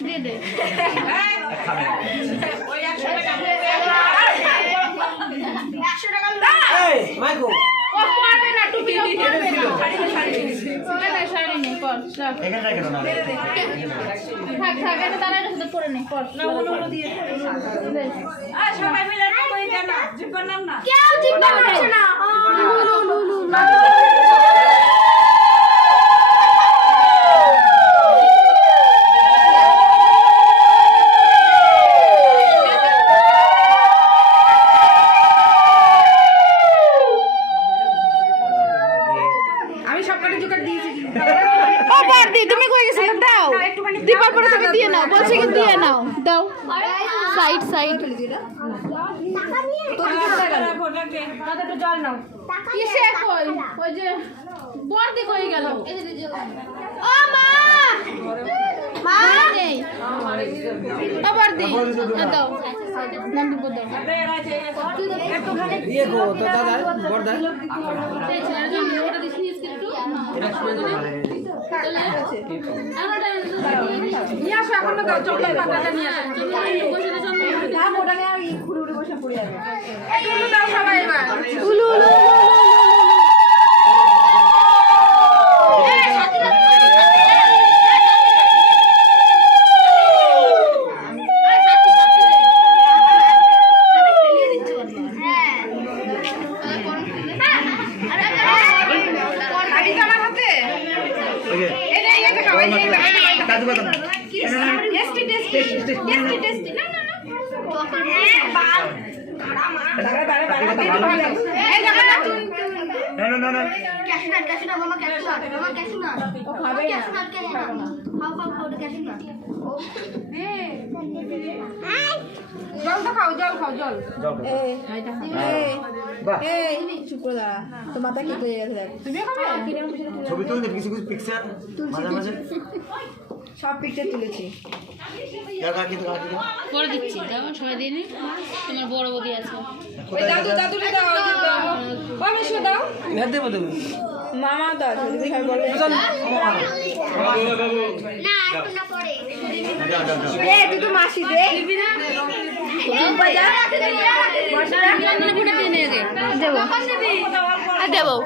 দিয়ে দে ওই 100 টাকা মাইকো ও পড়বে না টুপি পড়বে না শাড়ি নেই পর এখানে রাখো না থাক থাক এটা দাঁড়ায় সাথে পরে নে পর না ওগুলো দিয়ে সবাই মিলে কই দেন না জিব্বার নাম না কেউ জিব্বা করছে না আমি সবকটা জোগাড় দিয়েছি ও বর্দি তুমি কই গেছিলে দাও দীপার পরে তুমি দিয়ে নাও বলছি কি দিয়ে নাও দাও সাইড সাইড দাদা তো জল নাও কিসে কই ওই যে বর্দি কই গেল ও মা মা নেই ও বর্দি দাও নন্দু কো দাও দিয়ে গো তো দাদা বড়দা সেই ছেলের জন্য ওটা দিছি একটু এটা শুয়ে দাও নিয়ে আসো এখন না দাও চকলেট পাতাটা নিয়ে আসো দাম ওটা নিয়ে আর ঘুরে ঘুরে বসে পড়ে যাবে একটু দাও সবাই এবার উলু উলু কাজু বাদাম টেস্টি টেস্টি টেস্টি টেস্টি না না না না না না ক্যাশনাট মামা ক্যাশনাট জল তো খাও জল খাও জল চুপ করে দাঁড়া তো মাথা কি হয়ে গেছে দেখ তুমিও খাবে ছবি তুলতে কিছু কিছু পিকচার মাঝে মাঝে সব পিকচার তুলেছি কাকি তো কাকি করে দিচ্ছি দাও সবাই দিয়ে নে তোমার বড় বদি আছে ওই দাদুরে দাও ওই যে দাও আমি শুয়ে দাও না দেবো তুমি মামা দাও তুমি খাই বলবে না এখন না পরে দে তুই তো মাসি দে দেবো দেবো